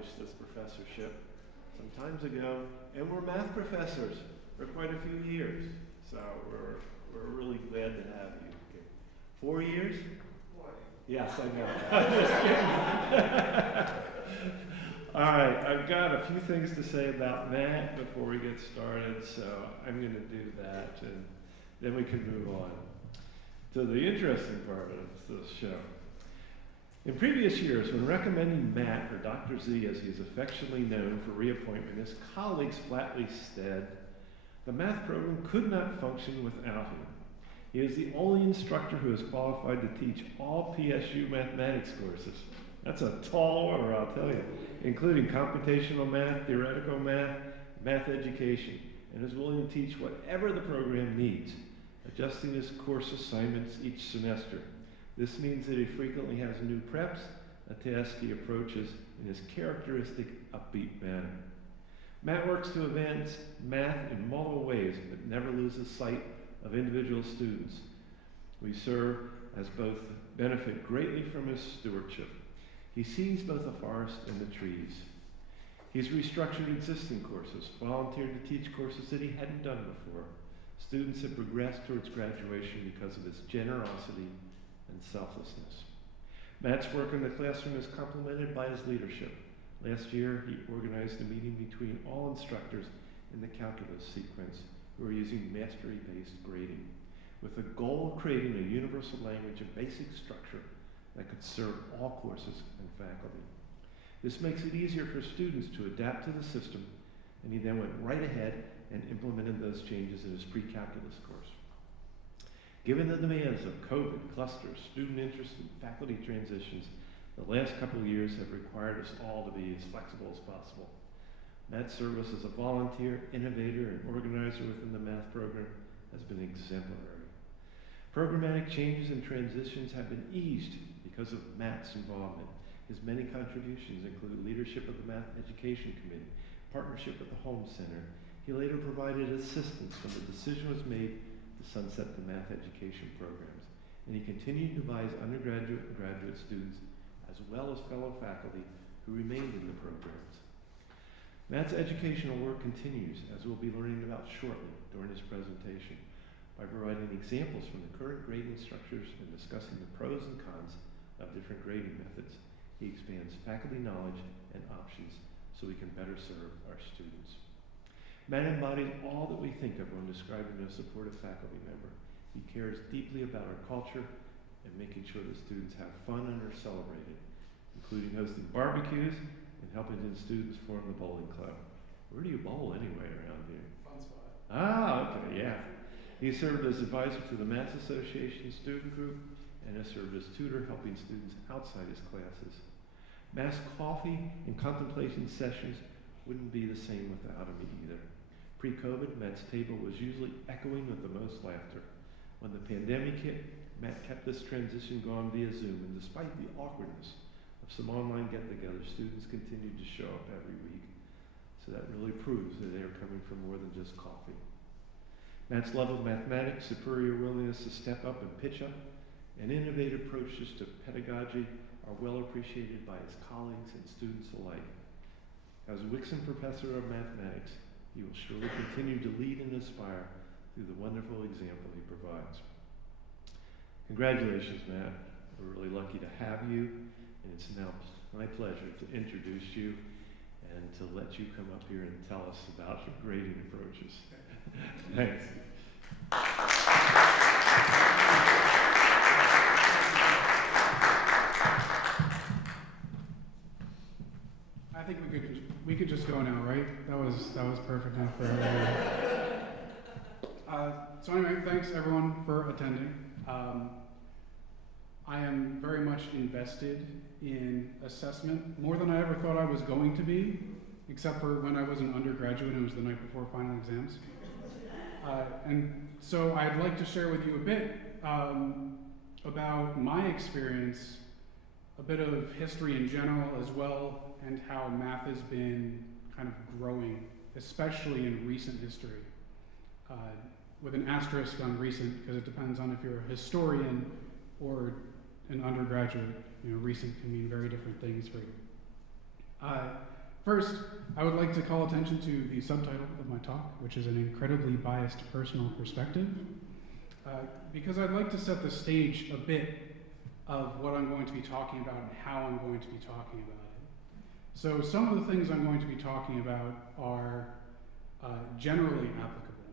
established this professorship some times ago, and we're math professors for quite a few years. So we're really glad to have you here. 4 years? 40. Yes, I know. All right, I've got a few things to say about Matt before we get started, so I'm going to do that, and then we can move on to the interesting part of the show. In previous years, when recommending Matt, or Dr. Z as he is affectionately known for reappointment, his colleagues flatly said the math program could not function without him. He is the only instructor who is qualified to teach all PSU mathematics courses. That's a tall order, I'll tell you, including computational math, theoretical math, math education, and is willing to teach whatever the program needs, adjusting his course assignments each semester. This means that he frequently has new preps, a task he approaches in his characteristic upbeat manner. Matt works to advance math in multiple ways, but never loses sight of individual students. We serve as both benefit greatly from his stewardship. He sees both the forest and the trees. He's restructured existing courses, volunteered to teach courses that he hadn't done before. Students have progressed towards graduation because of his generosity and selflessness. Matt's work in the classroom is complemented by his leadership. Last year, he organized a meeting between all instructors in the calculus sequence who are using mastery-based grading, with the goal of creating a universal language of basic structure that could serve all courses and faculty. This makes it easier for students to adapt to the system, and he then went right ahead and implemented those changes in his pre-calculus course. Given the demands of COVID, clusters, student interest, and faculty transitions, the last couple of years have required us all to be as flexible as possible. Matt's service as a volunteer, innovator, and organizer within the math program has been exemplary. Programmatic changes and transitions have been eased because of Matt's involvement. His many contributions include leadership of the Math Education Committee, partnership with the Home Center. He later provided assistance when the decision was made to sunset the math education programs, and he continued to advise undergraduate and graduate students as well as fellow faculty who remained in the programs. Matt's educational work continues, as we'll be learning about shortly during his presentation, by providing examples from the current grading structures and discussing the pros and cons of different grading methods. He expands faculty knowledge and options so we can better serve our students. Matt embodies all that we think of when describing a supportive faculty member. He cares deeply about our culture and making sure that students have fun and are celebrated, including hosting barbecues and helping his students form the bowling club. Where do you bowl anyway around here? Fun spot. Ah, okay, yeah. He served as advisor to the Maths Association student group and has served as tutor helping students outside his classes. Mass coffee and contemplation sessions wouldn't be the same without him either. Pre-COVID, Matt's table was usually echoing with the most laughter. When the pandemic hit, Matt kept this transition going via Zoom, and despite the awkwardness of some online get-togethers, students continued to show up every week. So that really proves that they are coming for more than just coffee. Matt's love of mathematics, superior willingness to step up and pitch up, and innovative approaches to pedagogy are well appreciated by his colleagues and students alike. As Wixson Professor of Mathematics, he will surely continue to lead and inspire through the wonderful example he provides. Congratulations, Matt. We're really lucky to have you, and it's now my pleasure to introduce you and to let you come up here and tell us about your grading approaches. Thanks. I think we could just go now, right? That was perfect enough for everyone. So anyway, thanks everyone for attending. I am very much invested in assessment, more than I ever thought I was going to be, except for when I was an undergraduate and it was the night before final exams. And so I'd like to share with you a bit about my experience, a bit of history in general as well, and how math has been kind of growing, especially in recent history. With an asterisk on recent, because it depends on if you're a historian or an undergraduate. You know, recent can mean very different things for you. First, I would like to call attention to the subtitle of my talk, which is an incredibly biased personal perspective, because I'd like to set the stage a bit of what I'm going to be talking about and how I'm going to be talking about it. So some of the things I'm going to be talking about are generally applicable,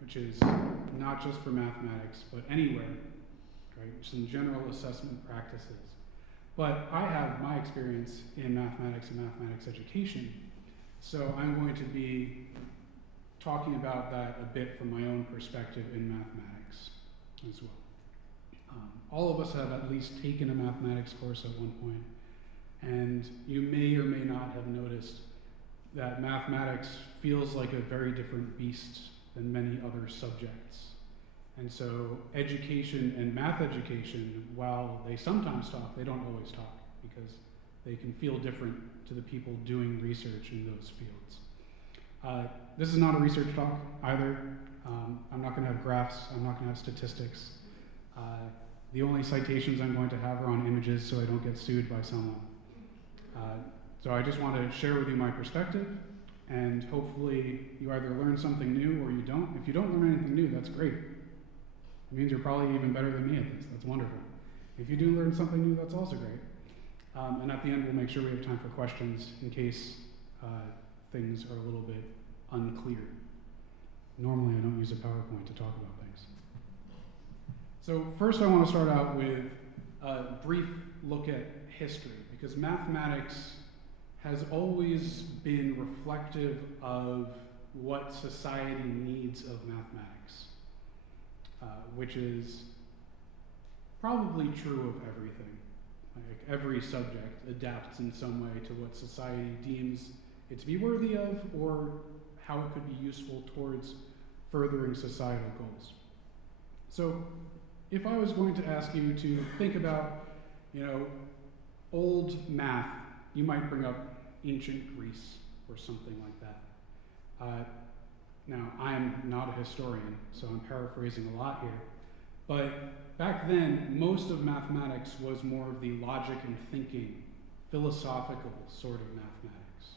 which is not just for mathematics, but anywhere, right? Some general assessment practices. But I have my experience in mathematics and mathematics education, so I'm going to be talking about that a bit from my own perspective in mathematics as well. All of us have at least taken a mathematics course at one point, and you may or may not have noticed that mathematics feels like a very different beast than many other subjects. And so education and math education, while they sometimes talk, they don't always talk, because they can feel different to the people doing research in those fields. This is not a research talk either. I'm not going to have graphs. I'm not going to have statistics. The only citations I'm going to have are on images, so I don't get sued by someone. So I just want to share with you my perspective, and hopefully you either learn something new or you don't. If you don't learn anything new, that's great. It means you're probably even better than me at this. That's wonderful. If you do learn something new, that's also great. And at the end, we'll make sure we have time for questions in case things are a little bit unclear. Normally, I don't use a PowerPoint to talk about things. So first, I want to start out with a brief look at history, because mathematics has always been reflective of what society needs of mathematics, which is probably true of everything. Like every subject adapts in some way to what society deems it to be worthy of, or how it could be useful towards furthering societal goals. So if I was going to ask you to think about, old math, you might bring up ancient Greece or something like that. Now, I'm not a historian, so I'm paraphrasing a lot here, but back then, most of mathematics was more of the logic and thinking, philosophical sort of mathematics.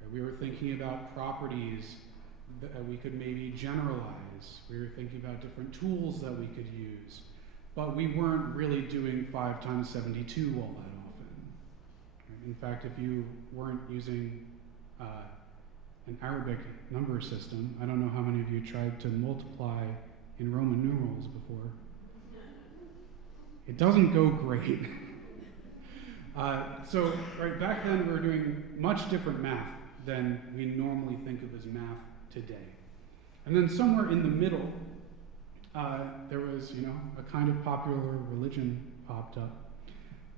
Right? We were thinking about properties that we could maybe generalize. We were thinking about different tools that we could use, but we weren't really doing 5 times 72 all that often. Right? In fact, if you weren't using an Arabic number system, I don't know how many of you tried to multiply in Roman numerals before. It doesn't go great. So right back then, we were doing much different math than we normally think of as math today. And then somewhere in the middle, there was, a kind of popular religion popped up.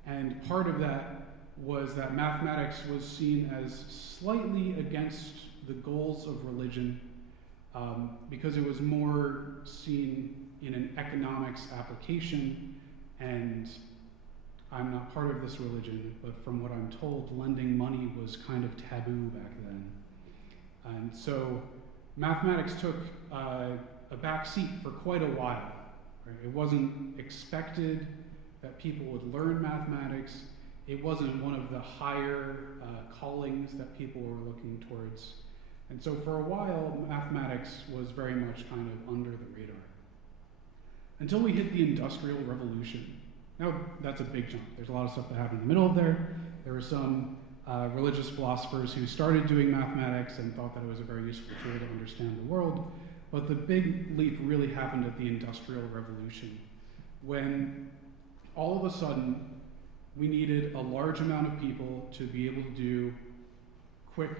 And part of that was that mathematics was seen as slightly against the goals of religion, because it was more seen in an economics application. And I'm not part of this religion, but from what I'm told, lending money was kind of taboo back then. And so mathematics took a back seat for quite a while. Right? It wasn't expected that people would learn mathematics. It wasn't one of the higher callings that people were looking towards. And so for a while, mathematics was very much kind of under the radar. Until we hit the Industrial Revolution. Now, that's a big jump. There's a lot of stuff that happened in the middle of there. There were some religious philosophers who started doing mathematics and thought that it was a very useful tool to understand the world. But the big leap really happened at the Industrial Revolution, when all of a sudden we needed a large amount of people to be able to do quick,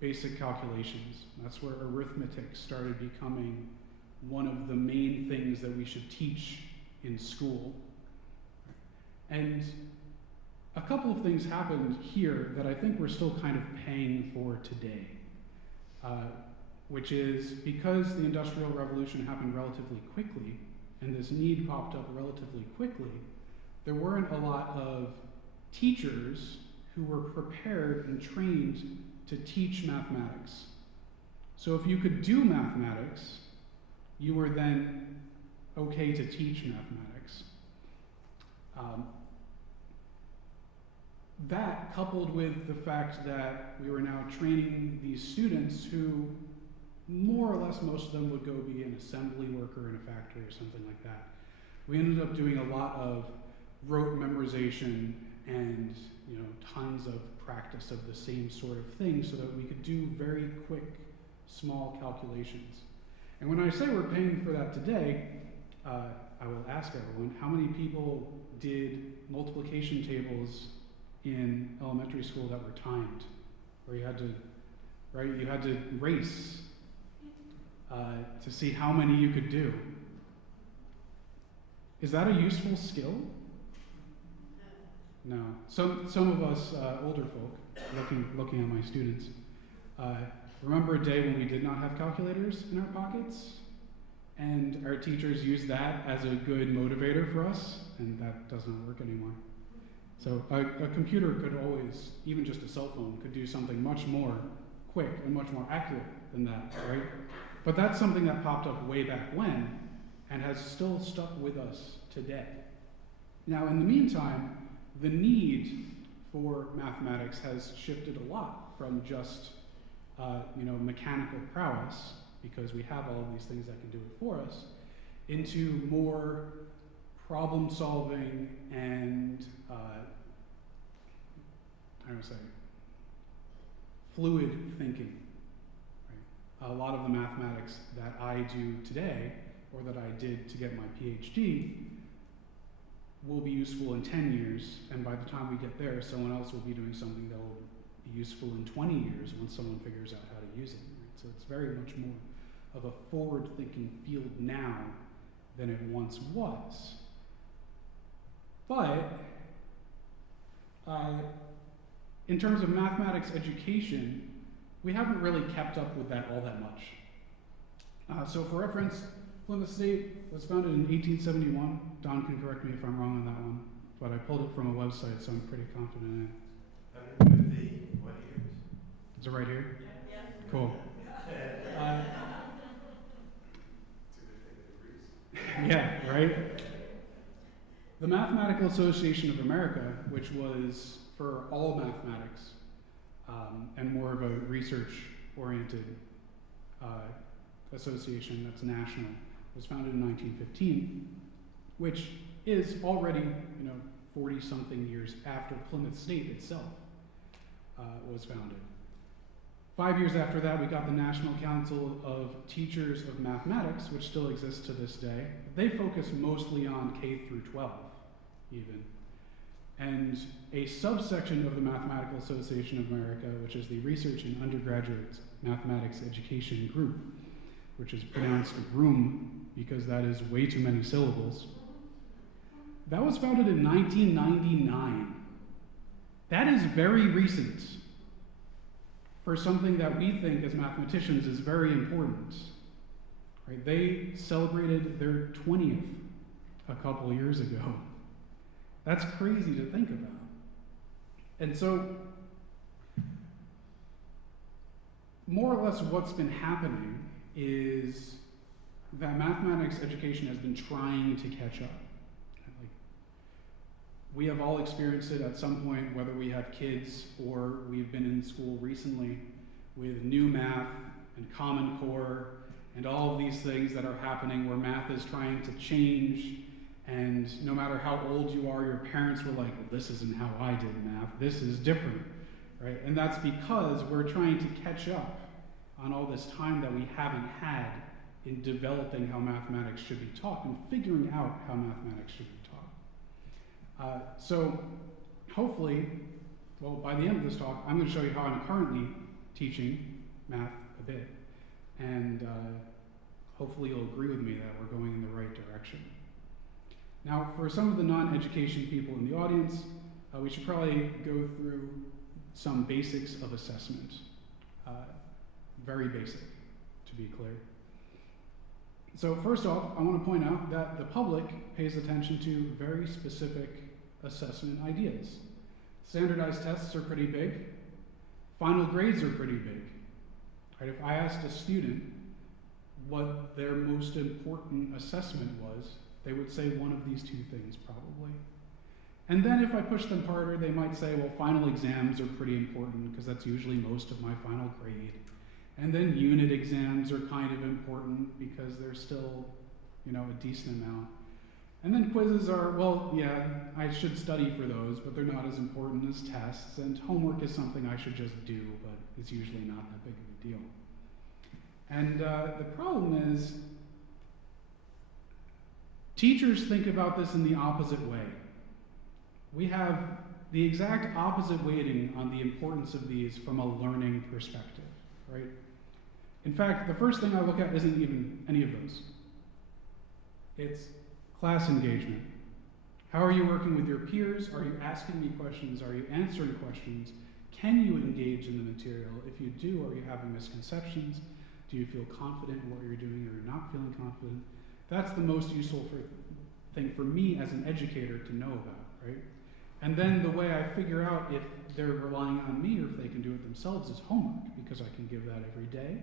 basic calculations. That's where arithmetic started becoming one of the main things that we should teach in school. And a couple of things happened here that I think we're still kind of paying for today, which is because the Industrial Revolution happened relatively quickly, and this need popped up relatively quickly, there weren't a lot of teachers who were prepared and trained to teach mathematics. So if you could do mathematics, you were then okay to teach mathematics. that, coupled with the fact that we were now training these students who, more or less, most of them would go be an assembly worker in a factory or something like that. We ended up doing a lot of rote memorization and tons of practice of the same sort of thing so that we could do very quick, small calculations. And when I say we're paying for that today, I will ask everyone, how many people did multiplication tables in elementary school that were timed, where you had to race to see how many you could do? Is that a useful skill? No. Some of us older folk, looking at my students, remember a day when we did not have calculators in our pockets, and our teachers used that as a good motivator for us, and that does not work anymore. So a computer could always, even just a cell phone, could do something much more quick and much more accurate than that, right? But that's something that popped up way back when and has still stuck with us today. Now, in the meantime, the need for mathematics has shifted a lot from just mechanical prowess, because we have all of these things that can do it for us, into more problem solving and fluid thinking. Right? A lot of the mathematics that I do today, or that I did to get my PhD, will be useful in 10 years, and by the time we get there, someone else will be doing something that will be useful in 20 years once someone figures out how to use it. Right? So it's very much more of a forward-thinking field now than it once was. But in terms of mathematics education, we haven't really kept up with that all that much. So for reference, Plymouth State was founded in 1871. Don can correct me if I'm wrong on that one, but I pulled it from a website, so I'm pretty confident in it. 150, what years? Is it right here? Yeah. Cool. 250 degrees. Yeah, right? The Mathematical Association of America, which was for all mathematics and more of a research-oriented association that's national, was founded in 1915, which is already 40-something years after Plymouth State itself was founded. 5 years after that, we got the National Council of Teachers of Mathematics, which still exists to this day. They focus mostly on K through 12, even. And a subsection of the Mathematical Association of America, which is the Research and Undergraduate Mathematics Education Group, which is pronounced ROOM because that is way too many syllables. That was founded in 1999. That is very recent for something that we think as mathematicians is very important. Right? They celebrated their 20th a couple years ago. That's crazy to think about. And so, more or less what's been happening is that mathematics education has been trying to catch up. Like, we have all experienced it at some point, whether we have kids or we've been in school recently, with new math and Common Core and all of these things that are happening where math is trying to change, and no matter how old you are, your parents were like, well, this isn't how I did math, this is different, right? And that's because we're trying to catch up on all this time that we haven't had in developing how mathematics should be taught and figuring out how mathematics should be taught. So hopefully, well, by the end of this talk, I'm going to show you how I'm currently teaching math a bit. And hopefully you'll agree with me that we're going in the right direction. Now, for some of the non-education people in the audience, we should probably go through some basics of assessment. Very basic, to be clear. So first off, I want to point out that the public pays attention to very specific assessment ideas. Standardized tests are pretty big. Final grades are pretty big. Right? If I asked a student what their most important assessment was, they would say one of these two things, probably. And then if I push them harder, they might say, well, final exams are pretty important because that's usually most of my final grade. And then unit exams are kind of important because they're still, a decent amount. And then quizzes are, well, yeah, I should study for those, but they're not as important as tests. And homework is something I should just do, but it's usually not that big of a deal. And the problem is, teachers think about this in the opposite way. We have the exact opposite weighting on the importance of these from a learning perspective, right? In fact, the first thing I look at isn't even any of those. It's class engagement. How are you working with your peers? Are you asking me questions? Are you answering questions? Can you engage in the material? If you do, are you having misconceptions? Do you feel confident in what you're doing, or you're not feeling confident? That's the most useful thing for me as an educator to know about, right? And then the way I figure out if they're relying on me or if they can do it themselves is homework, because I can give that every day.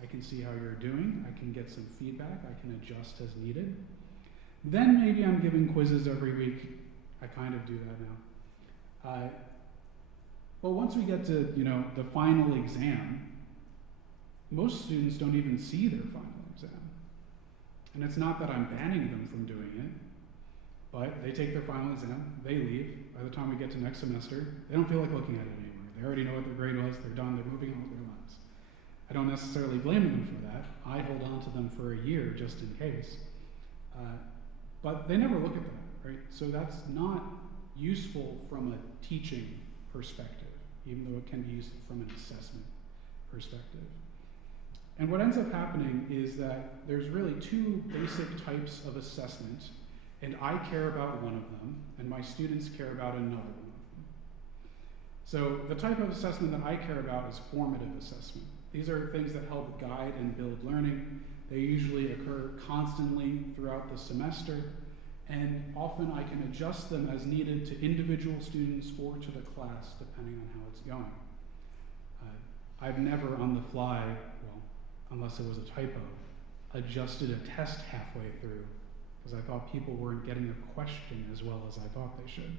I can see how you're doing. I can get some feedback. I can adjust as needed. Then maybe I'm giving quizzes every week. I kind of do that now. But once we get to, the final exam, most students don't even see their final exam. And it's not that I'm banning them from doing it, but they take their final exam, they leave. By the time we get to next semester, they don't feel like looking at it anymore. They already know what their grade was, they're done, they're moving on with their lives. I don't necessarily blame them for that. I hold on to them for a year just in case. But they never look at that, right? So that's not useful from a teaching perspective, even though it can be useful from an assessment perspective. And what ends up happening is that there's really two basic types of assessment, and I care about one of them, and my students care about another one of them. So the type of assessment that I care about is formative assessment. These are things that help guide and build learning. They usually occur constantly throughout the semester, and often I can adjust them as needed to individual students or to the class, depending on how it's going. I've never on the fly, well, unless it was a typo, adjusted a test halfway through, because I thought people weren't getting a question as well as I thought they should.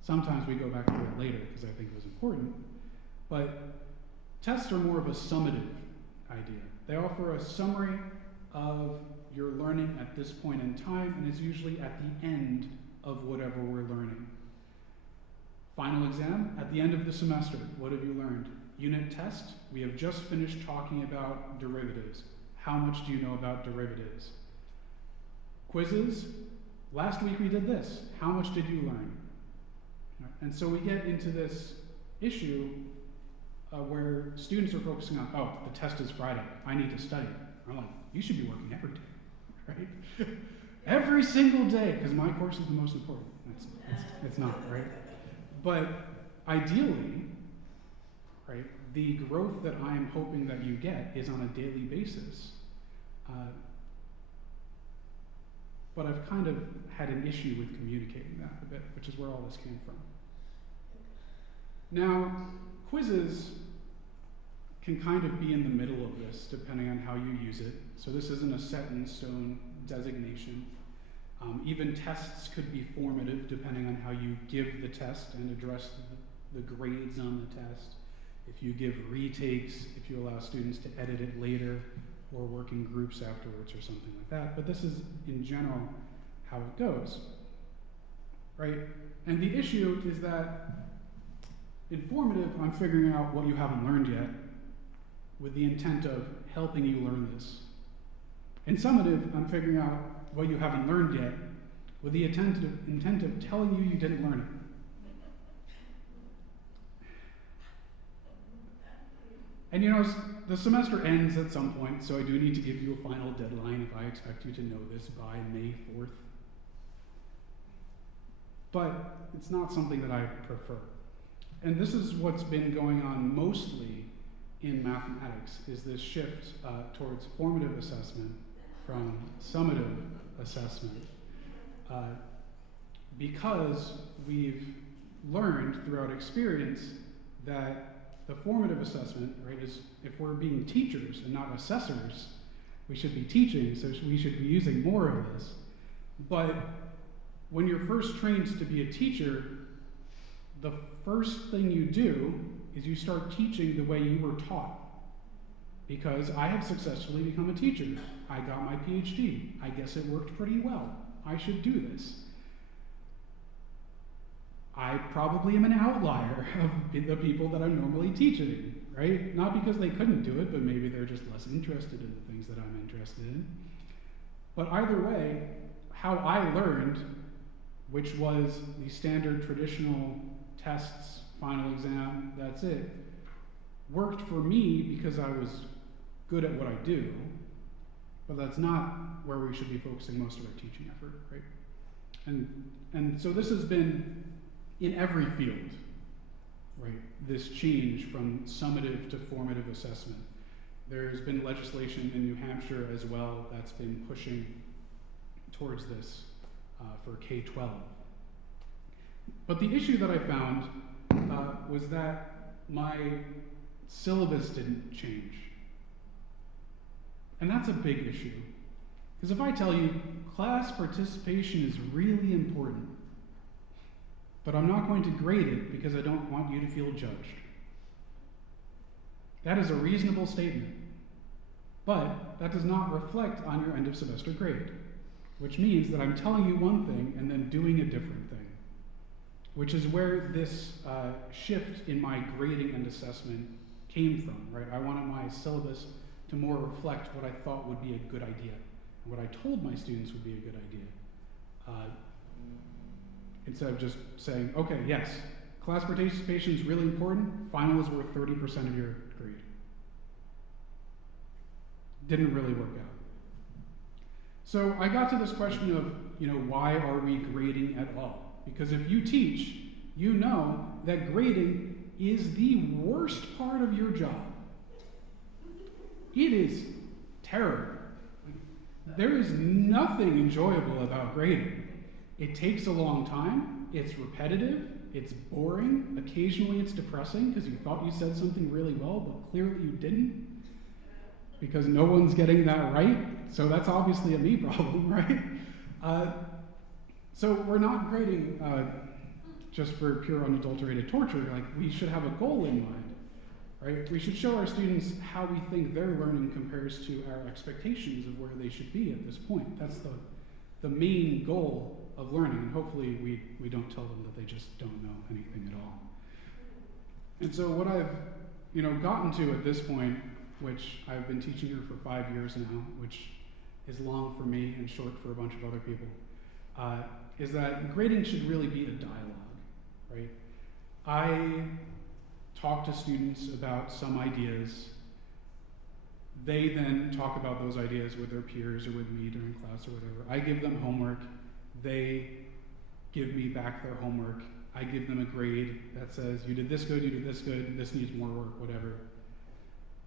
Sometimes we go back to it later because I think it was important, but tests are more of a summative idea. They offer a summary of your learning at this point in time, and it's usually at the end of whatever we're learning. Final exam, at the end of the semester, what have you learned? Unit test, we have just finished talking about derivatives. How much do you know about derivatives? Quizzes, last week we did this. How much did you learn? And so we get into this issue where students are focusing on, oh, the test is Friday, I need to study. I'm like, you should be working every day, right? Every single day, because my course is the most important. It's not, right? But ideally, right, the growth that I'm hoping that you get is on a daily basis. But I've kind of had an issue with communicating that a bit, which is where all this came from. Now, quizzes can kind of be in the middle of this, depending on how you use it. So this isn't a set-in-stone designation. Even tests could be formative, depending on how you give the test and address the grades on the test. If you give retakes, if you allow students to edit it later, or work in groups afterwards or something like that. But this is, in general, how it goes, right? And the issue is that in formative, I'm figuring out what you haven't learned yet with the intent of helping you learn this. In summative, I'm figuring out what you haven't learned yet with the intent of telling you didn't learn it. And the semester ends at some point, so I do need to give you a final deadline if I expect you to know this by May 4th. But it's not something that I prefer. And this is what's been going on mostly in mathematics, is this shift towards formative assessment from summative assessment. Because we've learned throughout experience that the formative assessment, right, is if we're being teachers and not assessors, we should be teaching, so we should be using more of this. But when you're first trained to be a teacher, the first thing you do is you start teaching the way you were taught. Because I have successfully become a teacher. I got my PhD. I guess it worked pretty well. I should do this. I probably am an outlier of the people that I'm normally teaching, right? Not because they couldn't do it, but maybe they're just less interested in the things that I'm interested in. But either way, how I learned, which was the standard traditional tests, final exam, that's it, worked for me because I was good at what I do, but that's not where we should be focusing most of our teaching effort, right? And so this has been in every field, right? This change from summative to formative assessment. There's been legislation in New Hampshire as well that's been pushing towards this for K-12. But the issue that I found was that my syllabus didn't change. And that's a big issue. Because if I tell you class participation is really important, but I'm not going to grade it because I don't want you to feel judged, that is a reasonable statement. But that does not reflect on your end of semester grade, which means that I'm telling you one thing and then doing a different thing, which is where this shift in my grading and assessment came from, right? I wanted my syllabus to more reflect what I thought would be a good idea, and what I told my students would be a good idea. Instead of just saying, okay, yes, class participation is really important, final is worth 30% of your grade. Didn't really work out. So I got to this question of, why are we grading at all? Because if you teach, you know that grading is the worst part of your job. It is terrible. There is nothing enjoyable about grading. It takes a long time, it's repetitive, it's boring, occasionally it's depressing because you thought you said something really well, but clearly you didn't, because no one's getting that right, so that's obviously a me problem, right? So we're not grading just for pure unadulterated torture. Like, we should have a goal in mind, right? We should show our students how we think their learning compares to our expectations of where they should be at this point. That's the main goal of learning, and hopefully we don't tell them that they just don't know anything at all. And so what I've gotten to at this point, which I've been teaching here for 5 years now, which is long for me and short for a bunch of other people, is that grading should really be a dialogue, right? I talk to students about some ideas. They then talk about those ideas with their peers or with me during class or whatever. I give them homework. They give me back their homework. I give them a grade that says, you did this good, this needs more work, whatever.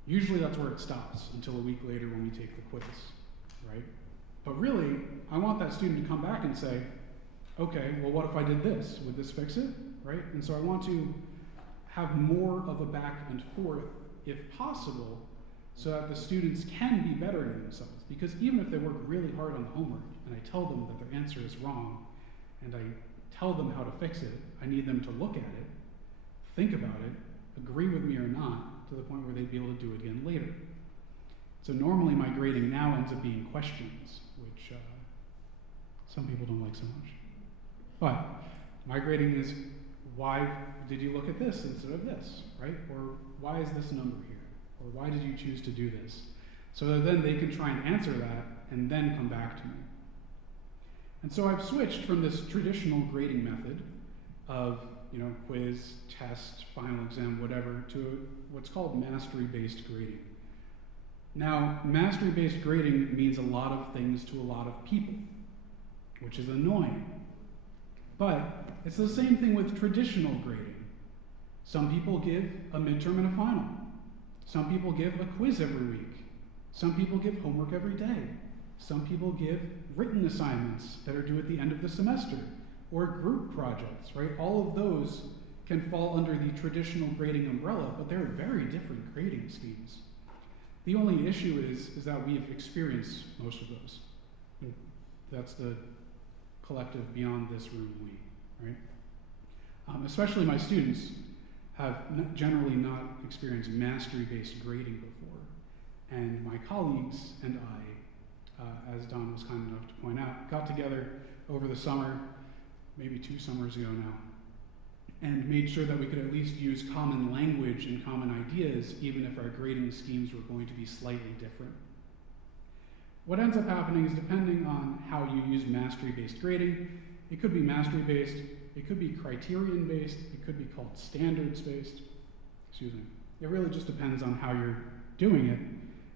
Usually that's where it stops until a week later when we take the quiz, right? But really, I want that student to come back and say, okay, well, what if I did this? Would this fix it, right? And so I want to have more of a back and forth, if possible, so that the students can be bettering themselves. Because even if they work really hard on the homework, and I tell them that their answer is wrong, and I tell them how to fix it, I need them to look at it, think about it, agree with me or not, to the point where they'd be able to do it again later. So normally my grading now ends up being questions, which some people don't like so much. But my grading is, why did you look at this instead of this, right? Or why is this number here? Or why did you choose to do this? So that then they can try and answer that and then come back to me. And so I've switched from this traditional grading method of quiz, test, final exam, whatever, to what's called mastery-based grading. Now, mastery-based grading means a lot of things to a lot of people, which is annoying. But it's the same thing with traditional grading. Some people give a midterm and a final. Some people give a quiz every week. Some people give homework every day. Some people give written assignments that are due at the end of the semester, or group projects, right? All of those can fall under the traditional grading umbrella, but they're very different grading schemes. The only issue is that we've experienced most of those. That's the collective beyond this room, we, right? Especially my students have generally not experienced mastery-based grading before. And my colleagues and I, as Don was kind enough to point out, got together over the summer, maybe 2 summers ago now, and made sure that we could at least use common language and common ideas, even if our grading schemes were going to be slightly different. What ends up happening is, depending on how you use mastery-based grading, it could be mastery-based, it could be criterion-based, it could be called standards-based, excuse me. It really just depends on how you're doing it,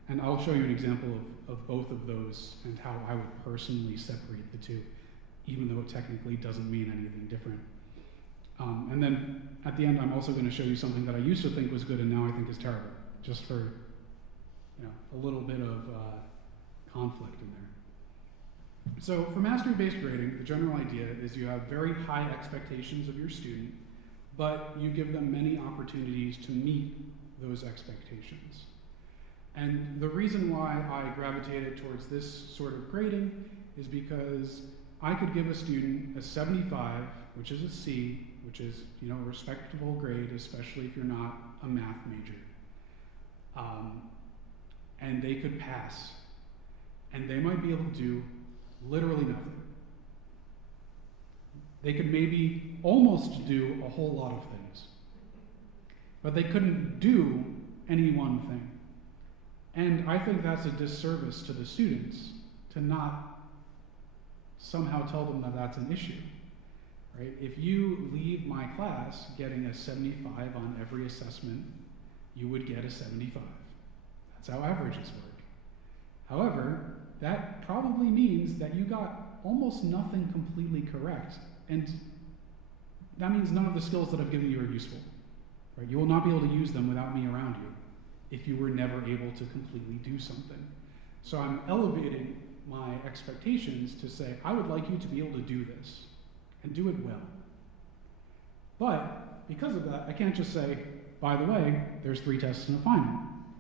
and I'll show you an example of both of those and how I would personally separate the two, even though it technically doesn't mean anything different. And then at the end, I'm also going to show you something that I used to think was good and now I think is terrible, just for a little bit of conflict in there. So for mastery-based grading, the general idea is you have very high expectations of your student, but you give them many opportunities to meet those expectations. And the reason why I gravitated towards this sort of grading is because I could give a student a 75, which is a C, which is a respectable grade, especially if you're not a math major. And they could pass. And they might be able to do literally nothing. They could maybe almost do a whole lot of things. But they couldn't do any one thing. And I think that's a disservice to the students to not somehow tell them that that's an issue. Right? If you leave my class getting a 75 on every assessment, you would get a 75. That's how averages work. However, that probably means that you got almost nothing completely correct, and that means none of the skills that I've given you are useful. Right? You will not be able to use them without me around you if you were never able to completely do something. So I'm elevating my expectations to say, I would like you to be able to do this, and do it well. But because of that, I can't just say, by the way, there's 3 tests and a final,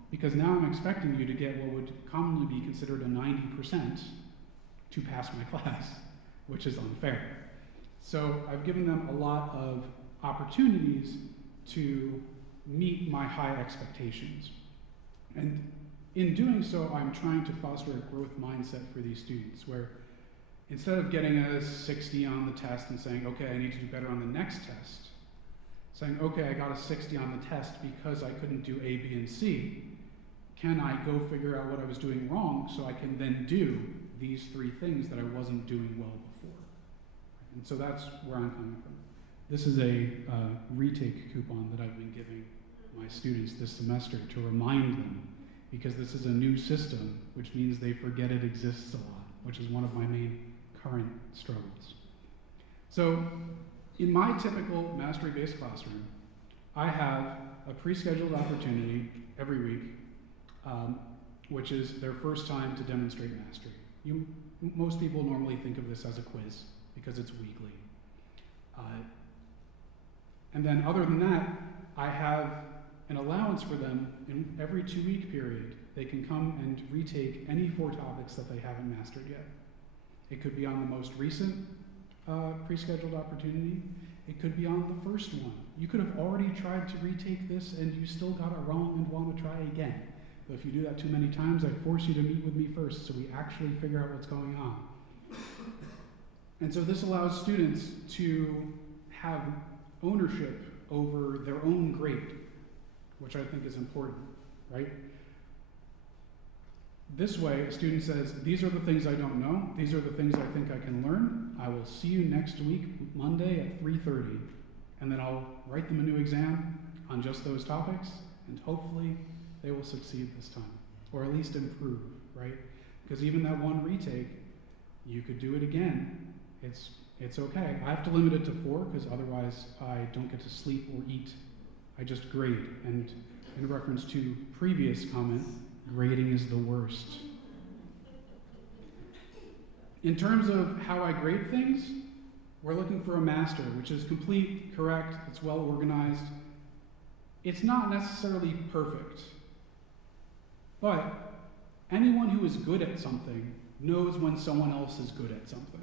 because now I'm expecting you to get what would commonly be considered a 90% to pass my class, which is unfair. So I've given them a lot of opportunities to meet my high expectations. And in doing so, I'm trying to foster a growth mindset for these students, where instead of getting a 60 on the test and saying, okay, I need to do better on the next test, saying, okay, I got a 60 on the test because I couldn't do A, B, and C, can I go figure out what I was doing wrong so I can then do these 3 things that I wasn't doing well before? And so that's where I'm coming from. This is a retake coupon that I've been giving my students this semester to remind them, because this is a new system, which means they forget it exists a lot, which is one of my main current struggles. So in my typical mastery-based classroom, I have a pre-scheduled opportunity every week, which is their first time to demonstrate mastery. Most people normally think of this as a quiz because it's weekly. And then other than that, I have an allowance for them in every 2-week period. They can come and retake any 4 topics that they haven't mastered yet. It could be on the most recent pre-scheduled opportunity. It could be on the first one. You could have already tried to retake this and you still got it wrong and want to try again. But if you do that too many times, I force you to meet with me first so we actually figure out what's going on. And so this allows students to have ownership over their own grade, which I think is important, right? This way, a student says, these are the things I don't know, these are the things I think I can learn, I will see you next week, Monday at 3:30, and then I'll write them a new exam on just those topics, and hopefully they will succeed this time, or at least improve, right? Because even that one retake, you could do it again. It's okay. I have to limit it to 4, because otherwise I don't get to sleep or eat. I just grade, and in reference to previous comment, grading is the worst. In terms of how I grade things, we're looking for a master, which is complete, correct, it's well organized. It's not necessarily perfect, but anyone who is good at something knows when someone else is good at something.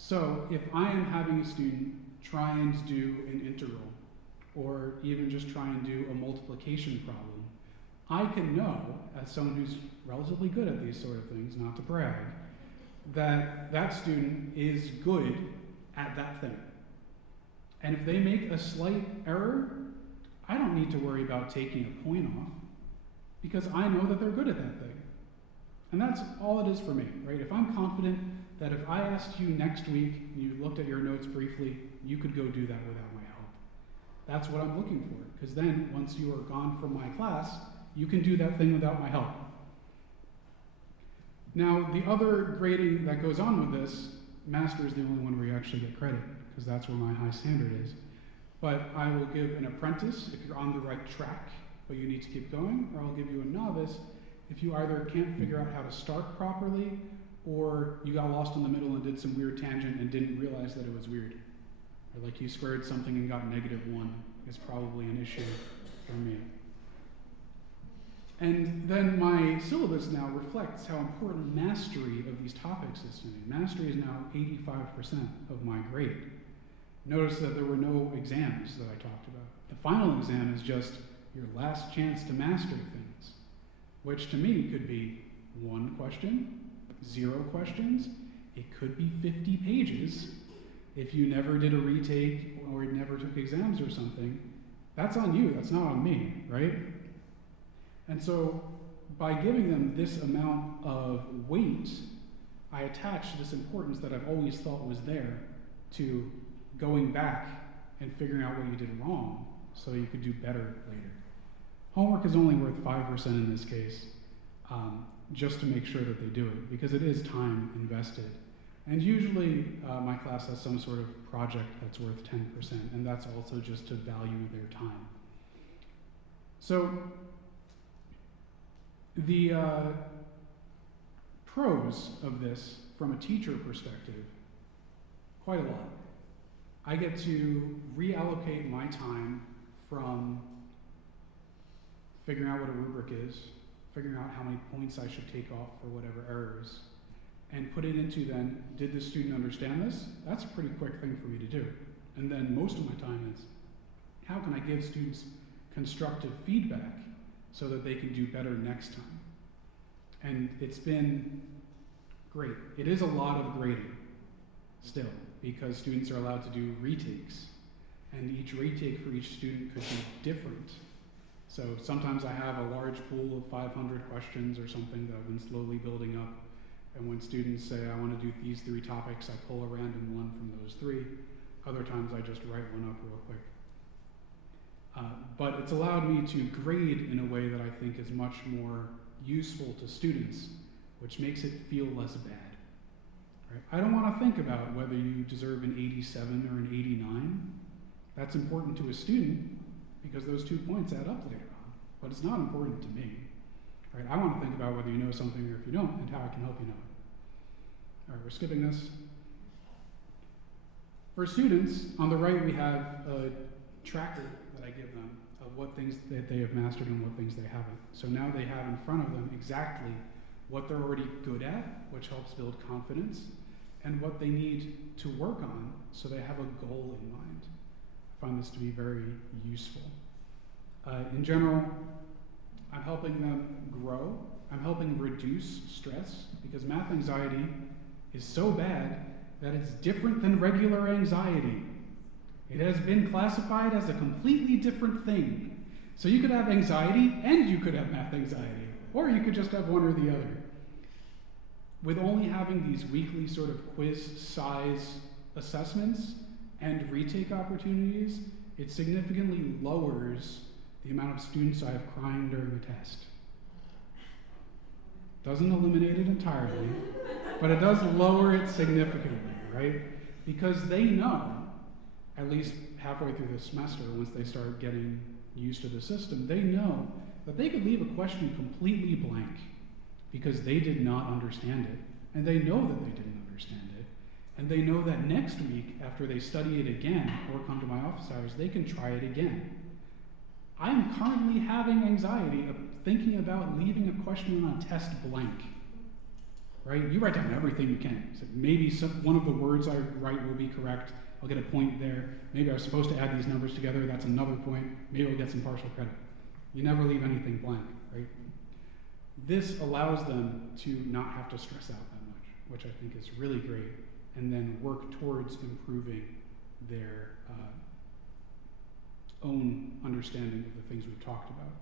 So if I am having a student try and do an integral, or even just try and do a multiplication problem, I can know, as someone who's relatively good at these sort of things, not to brag, that that student is good at that thing. And if they make a slight error, I don't need to worry about taking a point off, because I know that they're good at that thing. And that's all it is for me, right? If I'm confident that if I asked you next week, and you looked at your notes briefly, you could go do that without my help. That's what I'm looking for, because then once you are gone from my class, you can do that thing without my help. Now, the other grading that goes on with this, master is the only one where you actually get credit, because that's where my high standard is. But I will give an apprentice if you're on the right track, but you need to keep going, or I'll give you a novice if you either can't figure out how to start properly, or you got lost in the middle and did some weird tangent and didn't realize that it was weird. Or like you squared something and got -1 is probably an issue for me. And then my syllabus now reflects how important mastery of these topics is to me. Mastery is now 85% of my grade. Notice that there were no exams that I talked about. The final exam is just your last chance to master things, which to me could be 1 question, 0 questions. It could be 50 pages if you never did a retake or never took exams or something. That's on you, that's not on me, right? And so by giving them this amount of weight, I attach this importance that I've always thought was there to going back and figuring out what you did wrong so you could do better later. Homework is only worth 5% in this case, just to make sure that they do it, because it is time invested. And usually my class has some sort of project that's worth 10%, and that's also just to value their time. So the pros of this from a teacher perspective, quite a lot. I get to reallocate my time from figuring out what a rubric is, figuring out how many points I should take off for whatever errors, and put it into then, did the student understand this? That's a pretty quick thing for me to do. And then most of my time is, how can I give students constructive feedback so that they can do better next time? And it's been great. It is a lot of grading still, because students are allowed to do retakes. And each retake for each student could be different. So sometimes I have a large pool of 500 questions or something that I've been slowly building up. And when students say, I want to do these 3 topics, I pull a random one from those 3. Other times I just write one up real quick. But it's allowed me to grade in a way that I think is much more useful to students, which makes it feel less bad. Right? I don't want to think about whether you deserve an 87 or an 89. That's important to a student because those 2 points add up later on, but it's not important to me. Right? I want to think about whether you know something or if you don't, and how I can help you know it. All right, we're skipping this. For students, on the right we have a tracker that I give them of what things that they have mastered and what things they haven't. So now they have in front of them exactly what they're already good at, which helps build confidence, and what they need to work on so they have a goal in mind. I find this to be very useful. In general, I'm helping them grow. I'm helping reduce stress, because math anxiety is so bad that it's different than regular anxiety. It has been classified as a completely different thing. So you could have anxiety and you could have math anxiety, or you could just have one or the other. With only having these weekly sort of quiz size assessments and retake opportunities, it significantly lowers the amount of students I have crying during a test. Doesn't eliminate it entirely, but it does lower it significantly, right? Because they know, at least halfway through the semester, once they start getting used to the system, they know that they could leave a question completely blank because they did not understand it. And they know that they didn't understand it. And they know that next week, after they study it again or come to my office hours, they can try it again. I'm currently having anxiety of thinking about leaving a question on a test blank. right? You write down everything you can. So maybe one of the words I write will be correct. I'll get a point there. Maybe I was supposed to add these numbers together. That's another point. Maybe I'll get some partial credit. You never leave anything blank, right? This allows them to not have to stress out that much, which I think is really great, and then work towards improving their own understanding of the things we've talked about.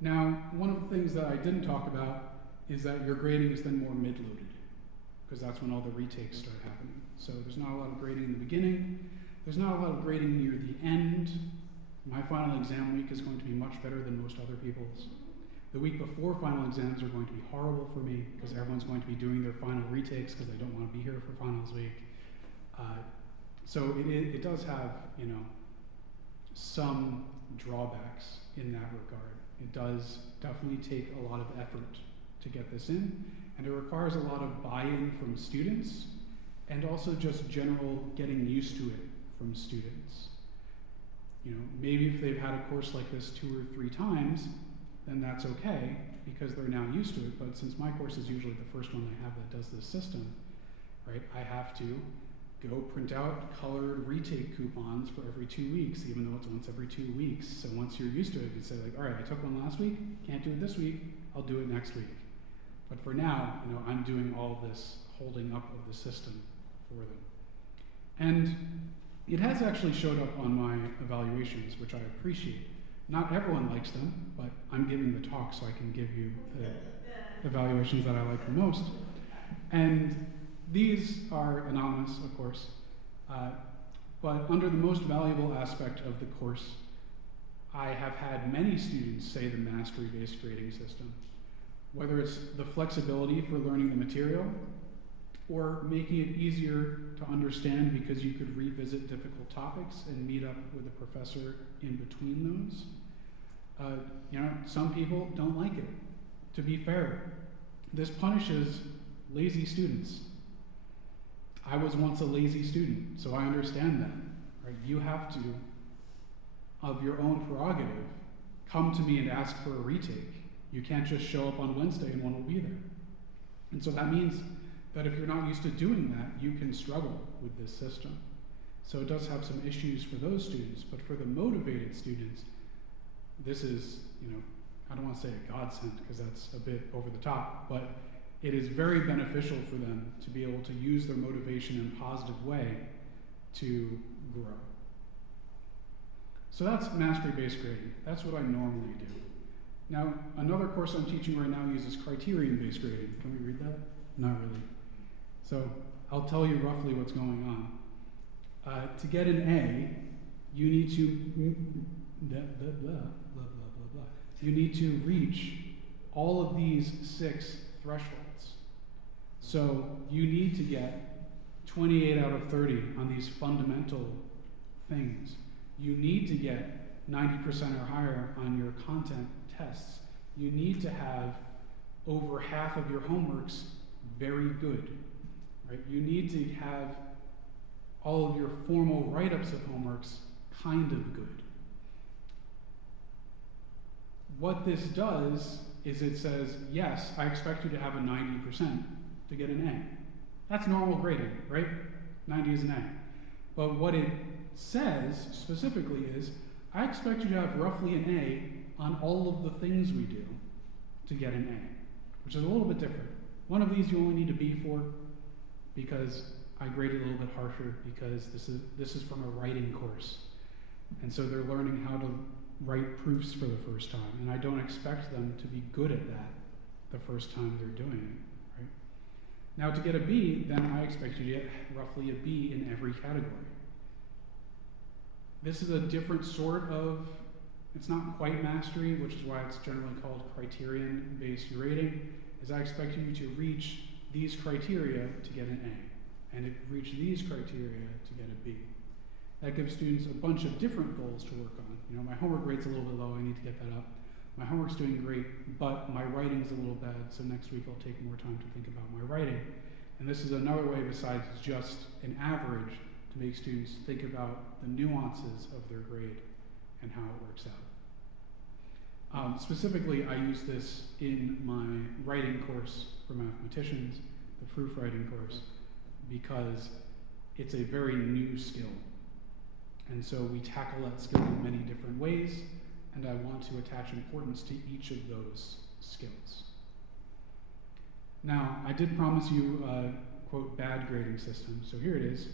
Now, one of the things that I didn't talk about is that your grading is then more mid-loaded, because that's when all the retakes start happening. So there's not a lot of grading in the beginning. There's not a lot of grading near the end. My final exam week is going to be much better than most other people's. The week before final exams are going to be horrible for me, because everyone's going to be doing their final retakes because they don't want to be here for finals week. So it does have, you know, some drawbacks in that regard. It does definitely take a lot of effort to get this in, and it requires a lot of buy-in from students, and also just general getting used to it from students. You know, maybe if they've had a course like this 2 or 3 times, then that's okay, because they're now used to it. But since my course is usually the first one I have that does this system, right, I have to go print out colored retake coupons for every 2 weeks, even though it's once every 2 weeks. So once you're used to it, you say like, all right, I took one last week, can't do it this week, I'll do it next week. But for now, you know, I'm doing all this holding up of the system for them. And it has actually showed up on my evaluations, which I appreciate. Not everyone likes them, but I'm giving the talk so I can give you the evaluations that I like the most. And these are anonymous, of course, but under the most valuable aspect of the course, I have had many students say the mastery-based grading system. Whether it's the flexibility for learning the material, or making it easier to understand because you could revisit difficult topics and meet up with a professor in between those. You know, some people don't like it. To be fair, this punishes lazy students. I was once a lazy student, so I understand that. Right? You have to, of your own prerogative, come to me and ask for a retake. You can't just show up on Wednesday and one will be there. And so that means that if you're not used to doing that, you can struggle with this system. So it does have some issues for those students, but for the motivated students, this is, you know, I don't want to say a godsend because that's a bit over the top, but it is very beneficial for them to be able to use their motivation in a positive way to grow. So that's mastery-based grading. That's what I normally do. Now, another course I'm teaching right now uses criterion-based grading. Can we read that? Not really. So I'll tell you roughly what's going on. To get an A, you need to you need to reach all of these 6 thresholds. So you need to get 28 out of 30 on these fundamental things. You need to get 90% or higher on your content tests. You need to have over half of your homeworks very good, right? You need to have all of your formal write-ups of homeworks kind of good. What this does is it says, yes, I expect you to have a 90% to get an A. That's normal grading, right? 90 is an A. But what it says specifically is, I expect you to have roughly an A on all of the things we do to get an A, which is a little bit different. One of these you only need a B for, because I grade it a little bit harsher because this is from a writing course. And so they're learning how to write proofs for the first time, and I don't expect them to be good at that the first time they're doing it, right? Now to get a B, then I expect you to get roughly a B in every category. This is a different sort of, it's not quite mastery, which is why it's generally called criterion-based grading, is I expect you to reach these criteria to get an A, and reach these criteria to get a B. That gives students a bunch of different goals to work on. You know, my homework rate's a little bit low, I need to get that up. My homework's doing great, but my writing's a little bad, so next week I'll take more time to think about my writing. And this is another way besides just an average to make students think about the nuances of their grade and how it works Specifically, I use this in my writing course for mathematicians, the proofwriting course, because it's a very new skill. And so we tackle that skill in many different ways, and I want to attach importance to each of those skills. Now, I did promise you a, quote, bad grading system, so here it is,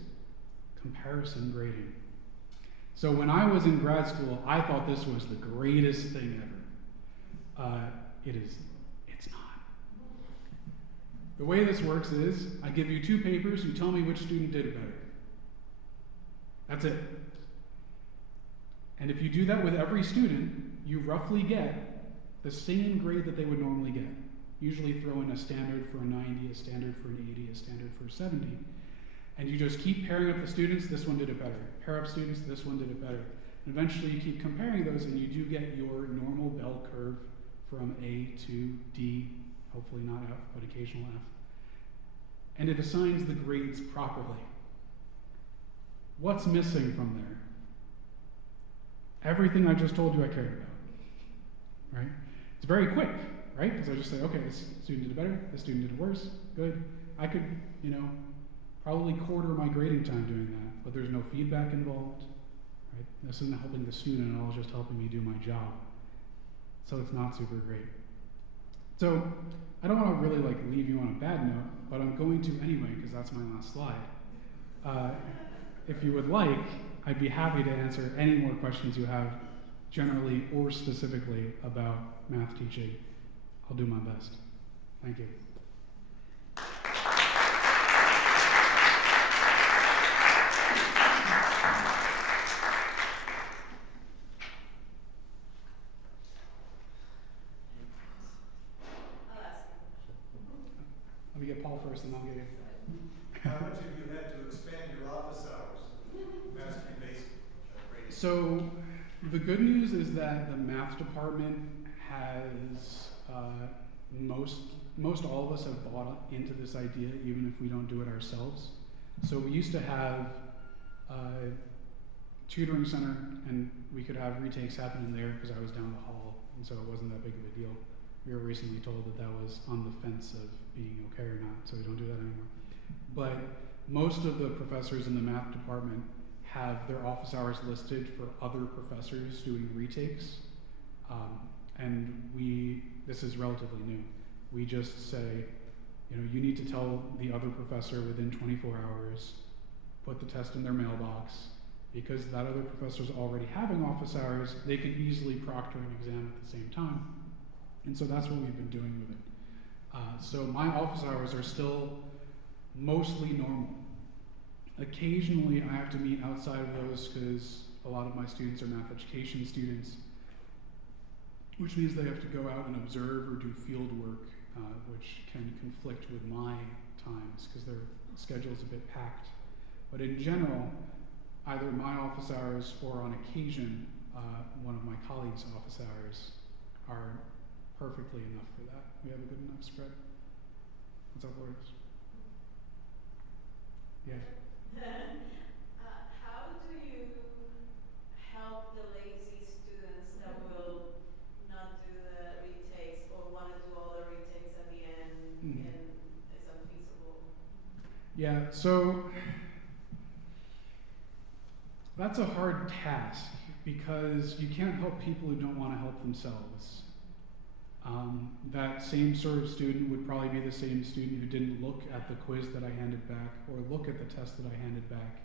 comparison grading. So when I was in grad school, I thought this was the greatest thing ever. It's not. The way this works is, I give you 2 papers, you tell me which student did it better. That's it. And if you do that with every student, you roughly get the same grade that they would normally get. Usually throw in a standard for a 90, a standard for an 80, a standard for a 70. And you just keep pairing up the students, this one did it better. Pair up students, this one did it better. And eventually you keep comparing those and you do get your normal bell curve from A to D, hopefully not F, but occasional F. And it assigns the grades properly. What's missing from there? Everything I just told you I cared about, right? It's very quick, right? Because I just say, okay, this student did it better, this student did it worse, good. I could, probably quarter my grading time doing that, but there's no feedback involved, right? This isn't helping the student at all, it's just helping me do my job. So it's not super great. So I don't want to really leave you on a bad note, but I'm going to anyway because that's my last slide. If you would like, I'd be happy to answer any more questions you have, generally or specifically about math teaching. I'll do my best. Thank you. Let me get Paul first, and I'll get you. How much have you had to expand your office hours? Mastery-based grading. So the good news is that the math department has most all of us have bought into this idea, even if we don't do it ourselves. So we used to have a tutoring center, and we could have retakes happen in there because I was down the hall, and so it wasn't that big of a deal. We were recently told that that was on the fence of being okay or not, so we don't do that anymore. But most of the professors in the math department have their office hours listed for other professors doing retakes. And this is relatively new. We just say, you need to tell the other professor within 24 hours, put the test in their mailbox, because that other professor's already having office hours, they can easily proctor an exam at the same time. And so that's what we've been doing with it. So my office hours are still mostly normal. Occasionally I have to meet outside of those because a lot of my students are math education students, which means they have to go out and observe or do field work, which can conflict with my times because their schedule's a bit packed. But in general, either my office hours or on occasion, one of my colleagues' office hours are perfectly enough for that. We have a good enough spread. What's up, Lourdes? Yeah. How do you help the lazy students that will not do the retakes or want to do all the retakes at the end and it's unfeasible? Yeah, so that's a hard task because you can't help people who don't want to help themselves. That same sort of student would probably be the same student who didn't look at the quiz that I handed back or look at the test that I handed back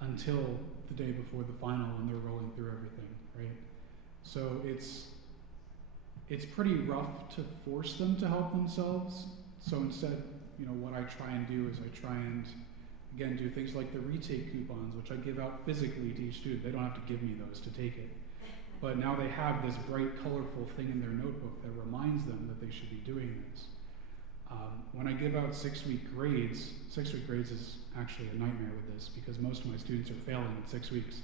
until the day before the final when they're rolling through everything, right? So it's pretty rough to force them to help themselves. So instead, what I try and do is I try and, again, do things like the retake coupons, which I give out physically to each student. They don't have to give me those to take it. But now they have this bright, colorful thing in their notebook that reminds them that they should be doing this. When I give out 6-week grades, 6-week grades is actually a nightmare with this because most of my students are failing at 6 weeks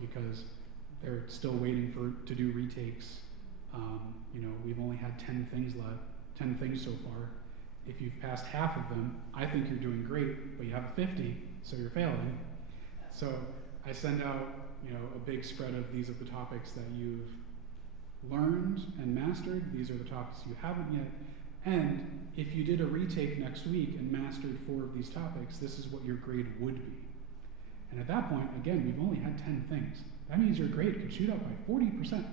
because they're still waiting to do retakes. We've only had 10 things left, 10 things so far. If you've passed half of them, I think you're doing great, but you have 50, so you're failing. So I send out a big spread of these are the topics that you've learned and mastered. These are the topics you haven't yet. And if you did a retake next week and mastered 4 of these topics, this is what your grade would be. And at that point, again, we've only had 10 things. That means your grade could shoot up by 40%.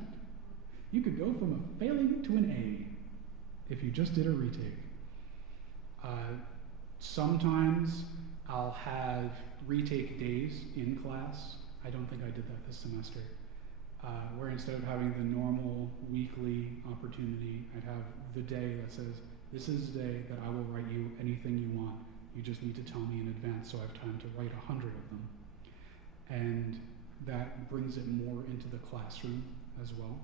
You could go from a failing to an A if you just did a retake. Sometimes I'll have retake days in class. I don't think I did that this semester. Where instead of having the normal weekly opportunity, I'd have the day that says, this is the day that I will write you anything you want. You just need to tell me in advance so I have time to write 100 of them. And that brings it more into the classroom as well.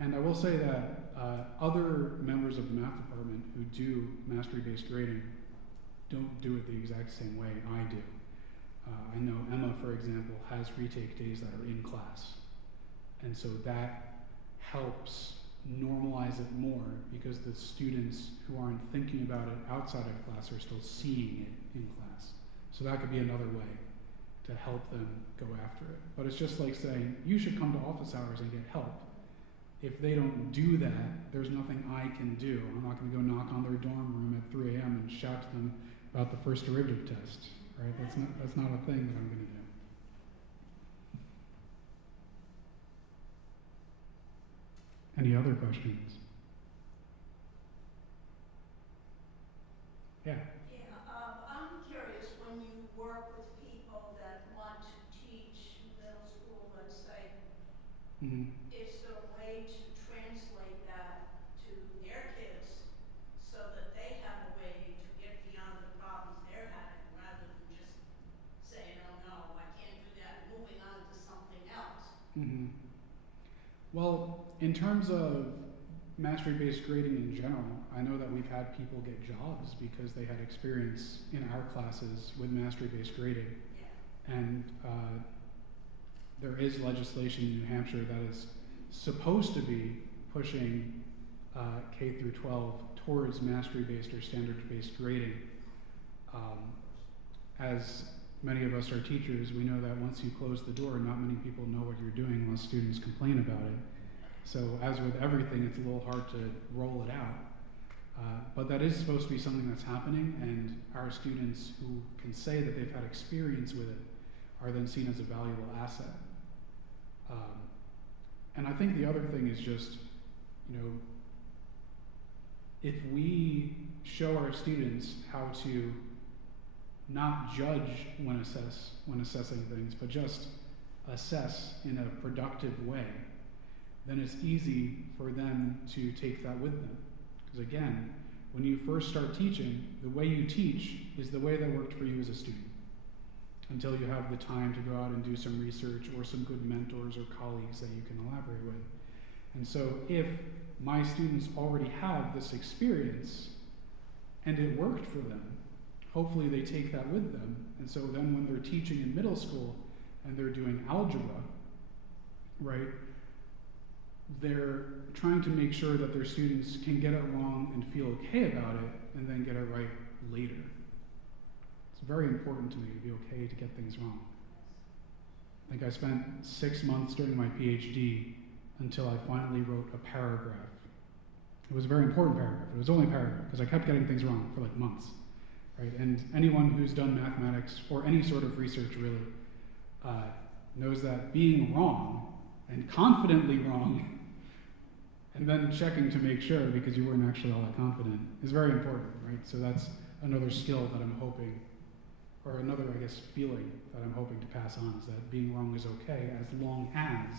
And I will say that other members of the math department who do mastery-based grading don't do it the exact same way I do. I know Emma, for example, has retake days that are in class. And so that helps normalize it more because the students who aren't thinking about it outside of class are still seeing it in class. So that could be another way to help them go after it. But it's just like saying, you should come to office hours and get help. If they don't do that, there's nothing I can do. I'm not going to go knock on their dorm room at 3 a.m. and shout to them about the first derivative test, right? That's not a thing that I'm going to do. Any other questions? Yeah. Yeah, I'm curious, when you work with people that want to teach middle school, let's say, is there a way to translate that to their kids so that they have a way to get beyond the problems they're having rather than just saying, oh no, I can't do that, moving on to something else? Well, in terms of mastery-based grading in general, I know that we've had people get jobs because they had experience in our classes with mastery-based grading. Yeah. And there is legislation in New Hampshire that is supposed to be pushing K through 12 towards mastery-based or standards-based grading. As many of us are teachers, we know that once you close the door, not many people know what you're doing unless students complain about it. So as with everything, it's a little hard to roll it out. But that is supposed to be something that's happening, and our students who can say that they've had experience with it are then seen as a valuable asset. And I think the other thing is just, if we show our students how to not judge when assessing things, but just assess in a productive way, then it's easy for them to take that with them. Because again, when you first start teaching, the way you teach is the way that worked for you as a student, until you have the time to go out and do some research or some good mentors or colleagues that you can elaborate with. And so if my students already have this experience and it worked for them, hopefully they take that with them. And so then when they're teaching in middle school and they're doing algebra, right, they're trying to make sure that their students can get it wrong and feel okay about it and then get it right later. It's very important to me to be okay to get things wrong. I think I spent 6 months during my PhD until I finally wrote a paragraph. It was a very important paragraph. It was only a paragraph because I kept getting things wrong for like months. Right? And anyone who's done mathematics or any sort of research really knows that being wrong and confidently wrong and then checking to make sure because you weren't actually all that confident is very important, right? So that's another skill that I'm hoping, or another, I guess, feeling that I'm hoping to pass on, is that being wrong is okay as long as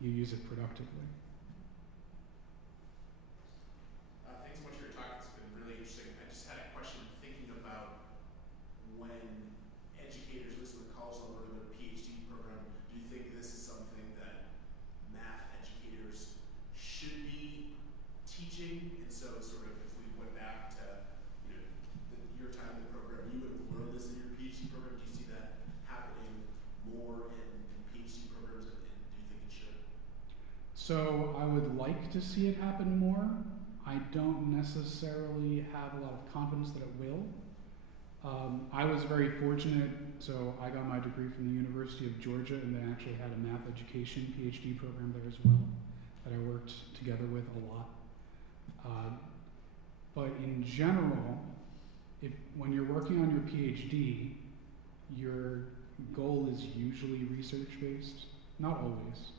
you use it productively. Thanks so much for your talk. It's been really interesting. I just had a question thinking about when educators, at least with college level or their PhD program, do you think this is something that math educators should be teaching? And so sort of if we went back to your time in the program, you would have learned this in your PhD program. Do you see that happening more in PhD programs, and do you think it should? So I would like to see it happen more. I don't necessarily have a lot of confidence that it will. I was very fortunate, so I got my degree from the University of Georgia, and they actually had a math education PhD program there as well. that I worked together with a lot. But in general, when you're working on your PhD, your goal is usually research-based. Not always,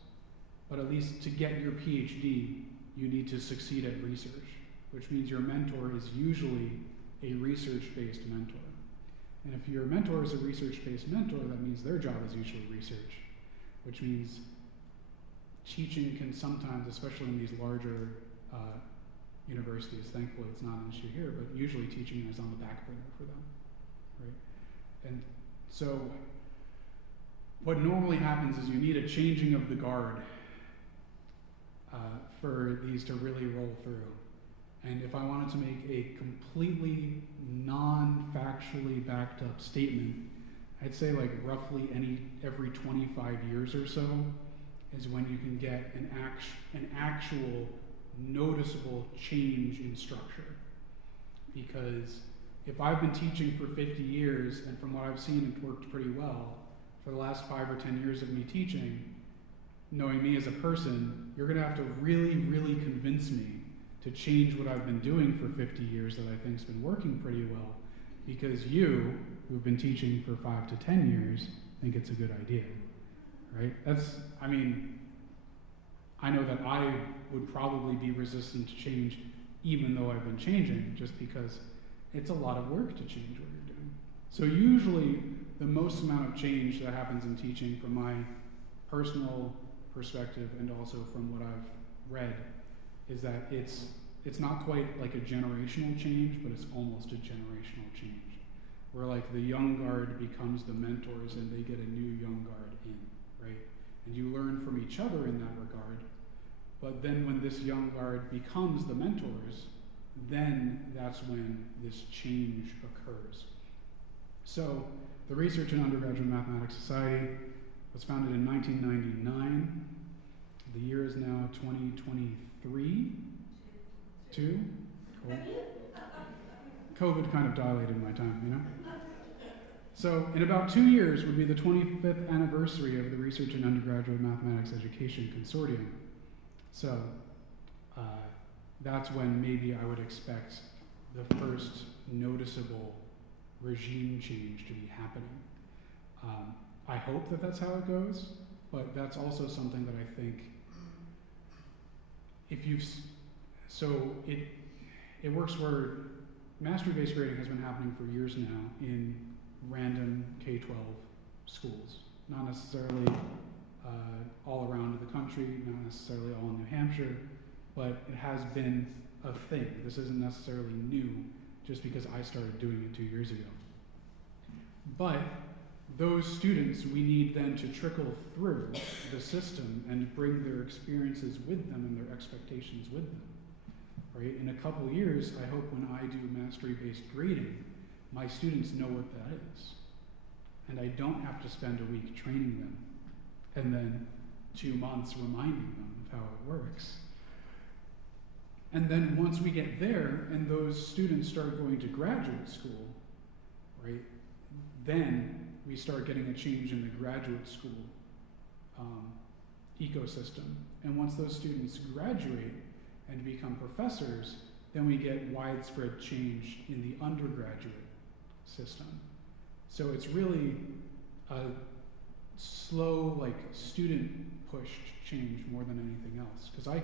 but at least to get your PhD, you need to succeed at research, which means your mentor is usually a research-based mentor. And if your mentor is a research-based mentor, that means their job is usually research, which means teaching can sometimes, especially in these larger universities, thankfully it's not an issue here, but usually teaching is on the back burner for them, right? And so what normally happens is you need a changing of the guard for these to really roll through. And if I wanted to make a completely non-factually backed up statement, I'd say like roughly every 25 years or so is when you can get an actual noticeable change in structure. Because if I've been teaching for 50 years, and from what I've seen it worked pretty well, for the last 5 or 10 years of me teaching, knowing me as a person, you're gonna have to really, really convince me to change what I've been doing for 50 years that I think's been working pretty well, because you, who've been teaching for 5 to 10 years, think it's a good idea, right? I know that I would probably be resistant to change even though I've been changing, just because it's a lot of work to change what you're doing. So usually the most amount of change that happens in teaching, from my personal perspective and also from what I've read, is that it's not quite like a generational change, but it's almost a generational change, where like the young guard becomes the mentors and they get a new young guard in, right? And you learn from each other in that regard. But then when this young guard becomes the mentors, then that's when this change occurs. So the Research in Undergraduate Mathematics Society was founded in 1999. The year is now 2023. Two? Cool. COVID kind of dilated my time, you know? So in about 2 years would be the 25th anniversary of the Research in Undergraduate Mathematics Education Consortium. So that's when maybe I would expect the first noticeable regime change to be happening. I hope that that's how it goes, but that's also something that I think it works where mastery-based grading has been happening for years now in random K-12 schools, not necessarily all around the country, not necessarily all in New Hampshire, but it has been a thing. This isn't necessarily new just because I started doing it 2 years ago. But those students, we need then to trickle through the system and bring their experiences with them and their expectations with them, right? In a couple years, I hope when I do mastery-based grading, my students know what that is. And I don't have to spend a week training them and then 2 months reminding them of how it works. And then once we get there and those students start going to graduate school, right, then we start getting a change in the graduate school ecosystem. And once those students graduate and become professors, then we get widespread change in the undergraduate system. So it's really a slow, like, student-pushed change more than anything else. Because I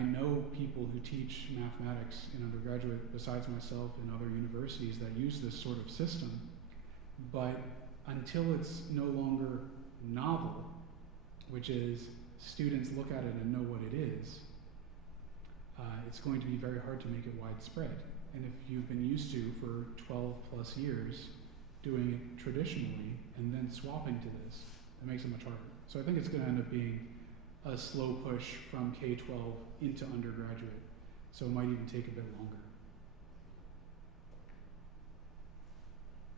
know people who teach mathematics in undergraduate, besides myself, in other universities that use this sort of system. But until it's no longer novel, which is students look at it and know what it is, it's going to be very hard to make it widespread. And if you've been used to, for 12 plus years, doing it traditionally and then swapping to this, it makes it much harder. So I think it's going to end up being a slow push from K-12 into undergraduate. So it might even take a bit longer.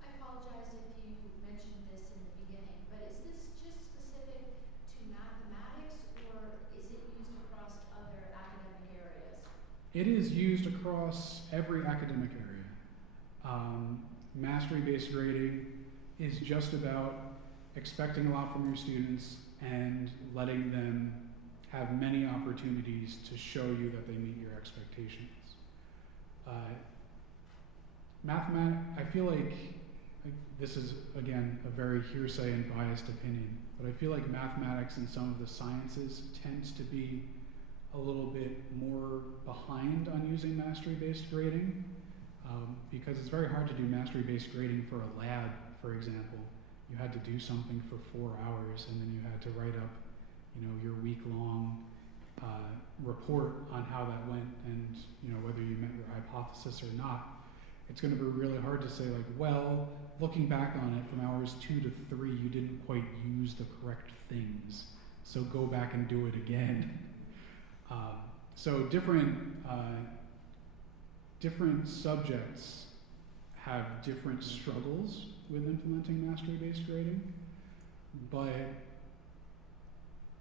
I apologize if you mentioned this in the beginning, but is this just specific to mathematics, or is it used across other academic areas? It is used across every academic area. Mastery-based grading is just about expecting a lot from your students and letting them have many opportunities to show you that they meet your expectations. I feel like this is, again, a very hearsay and biased opinion, but I feel like mathematics and some of the sciences tends to be a little bit more behind on using mastery-based grading, because it's very hard to do mastery-based grading for a lab, for example. You had to do something for 4 hours, and then you had to write up, your week-long report on how that went, and whether you met your hypothesis or not. It's going to be really hard to say, like, well, looking back on it, from hours 2 to 3, you didn't quite use the correct things, so go back and do it again. So different subjects have different struggles with implementing mastery-based grading, but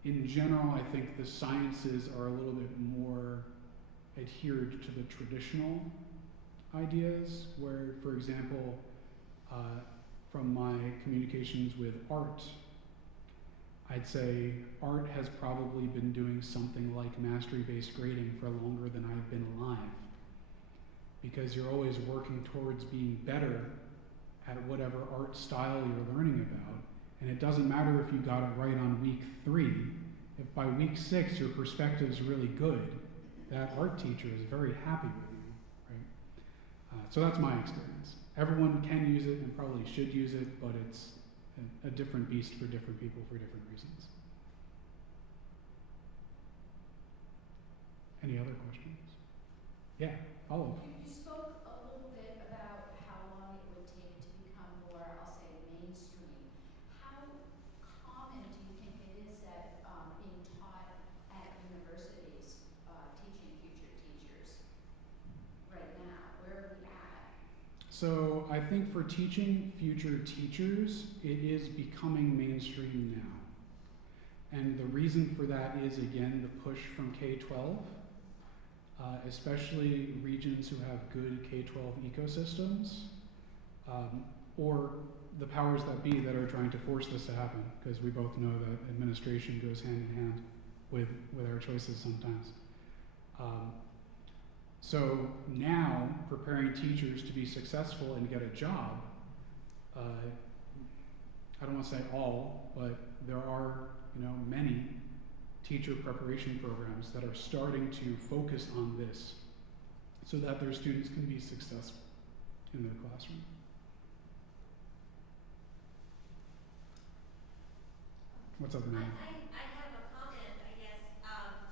in general, I think the sciences are a little bit more adhered to the traditional ideas, where, for example, from my communications with art, I'd say art has probably been doing something like mastery-based grading for longer than I've been alive, because you're always working towards being better at whatever art style you're learning about, and it doesn't matter if you got it right on week 3. If by week 6 your perspective's really good, that art teacher is very happy with you, right? So that's my experience. Everyone can use it and probably should use it, but it's a different beast for different people for different reasons. Any other questions? Yeah, Olive. You spoke a little bit about how long it would take to become more, I'll say, mainstream. How common do you think it is that being taught at universities, teaching future teachers right now? Where are we at? So I think for teaching future teachers, it is becoming mainstream now. And the reason for that is, again, the push from K-12, especially regions who have good K-12 ecosystems, or the powers that be that are trying to force this to happen, because we both know that administration goes hand in hand with our choices sometimes. So now, preparing teachers to be successful and get a job, I don't want to say all, but there are, many teacher preparation programs that are starting to focus on this so that their students can be successful in their classroom. What's up, man? I have a comment, I guess,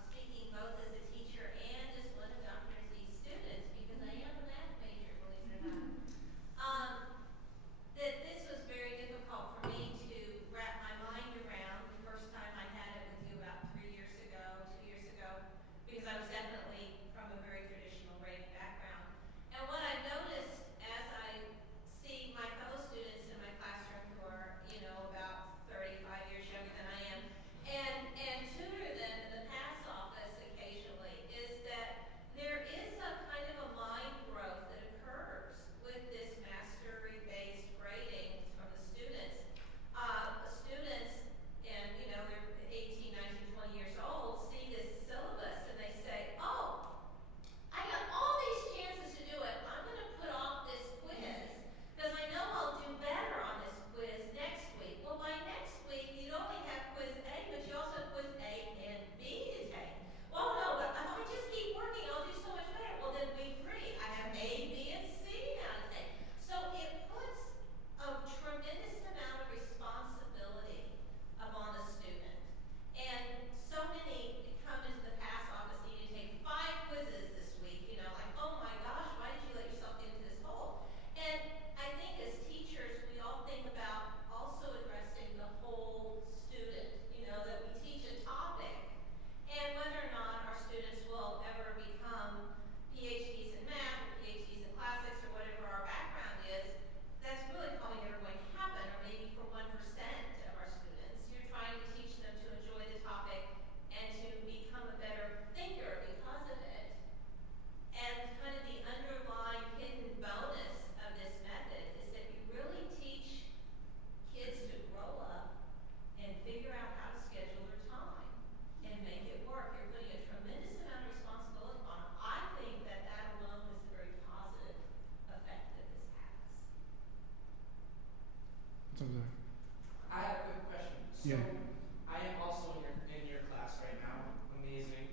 speaking both as a teacher and as one of Dr. Z's students, because I am a math major, believe it or not. That this was very difficult for me to wrap my mind around the first time I had it with you about 2 years ago, because I was definitely from a very traditional grading background. And what I've noticed as I see my fellow students in my classroom who are, about 35 years younger than I am,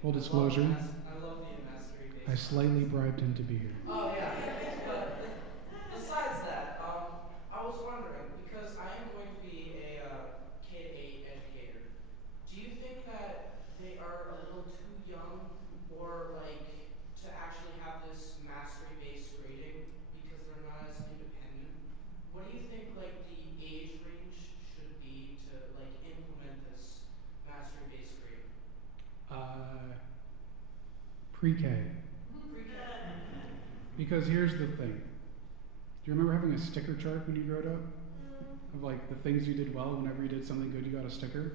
Full disclosure, I love the mastery-based. I slightly bribed him to be here. Oh yeah. But besides that, I was wondering, because I am going to be a K-8 educator, do you think that they are a little too young, or like to actually have this mastery-based grading because they're not as independent? What do you think like the age range should be to like implement this mastery-based grading? Pre-K. Pre-K. Because here's the thing. Do you remember having a sticker chart when you grew up? Of like the things you did well, whenever you did something good, you got a sticker?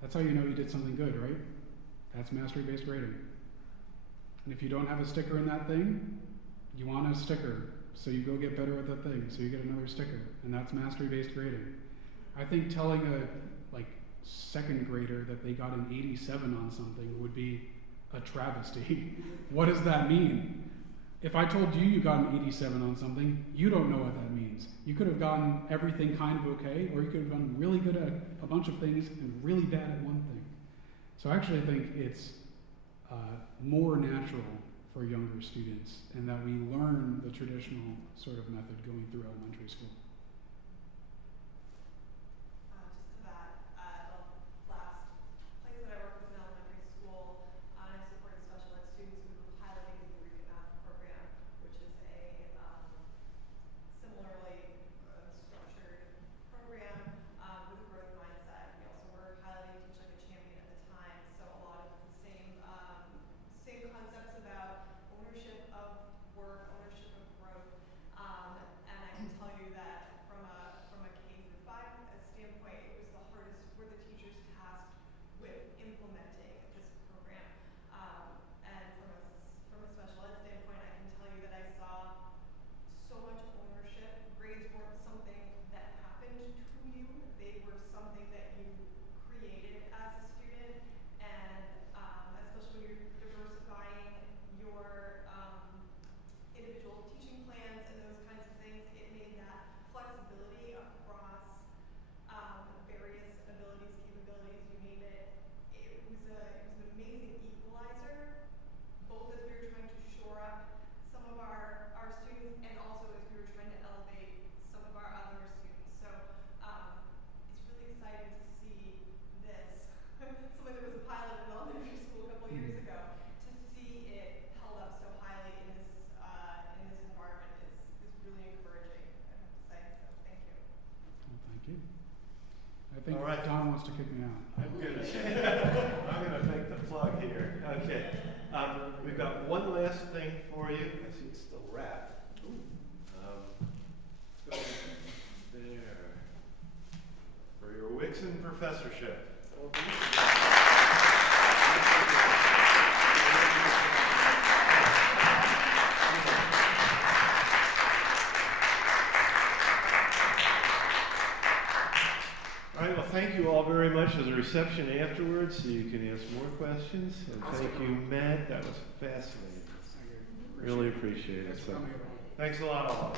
That's how you know you did something good, right? That's mastery-based grading. And if you don't have a sticker in that thing, you want a sticker. So you go get better at that thing, so you get another sticker. And that's mastery-based grading. I think telling a like second grader that they got an 87 on something would be a travesty. What does that mean? If I told you you got an 87 on something, you don't know what that means. You could have gotten everything kind of okay, or you could have done really good at a bunch of things and really bad at one thing. So I actually think it's more natural for younger students, and that we learn the traditional sort of method going through elementary school. Just to that, the last place that I worked was in elementary school. I supported special ed students who were piloting the Eureka Math program, which is a similarly structured program with a growth mindset. We also were piloting Teach Like a Champion at the time, so a lot of the same concepts about ownership of work, ownership of growth, and I can tell you that from a K through 5 standpoint, it was the hardest for the teachers tasked with implementing this program. And from a special ed standpoint, I can tell you that I saw so much ownership. Grades weren't something that happened to you; they were something that you created as a student, and especially when you're diversifying your individual teaching plans and those kinds of things, it made that flexibility across various abilities, capabilities, you name it. It was an amazing equalizer, both as we were trying to shore up some of our students, and also as we were trying to elevate some of our other students. So it's really exciting to see this. Something that was a pilot in elementary school a couple years ago, to see it held up so highly in this environment is really encouraging, I have to say. So thank you. Well, thank you. I think All right. Don wants to kick me out. I'm gonna make the plug here. Okay. We've got one last thing for you. I see it's still wrapped. Go there. For your Wixson Professorship. All right, well, thank you all very much. There's a reception afterwards, so you can ask more questions. And thank you, Matt. That was fascinating. Really appreciate it. Thanks for So, coming, everyone. thanks a lot, all.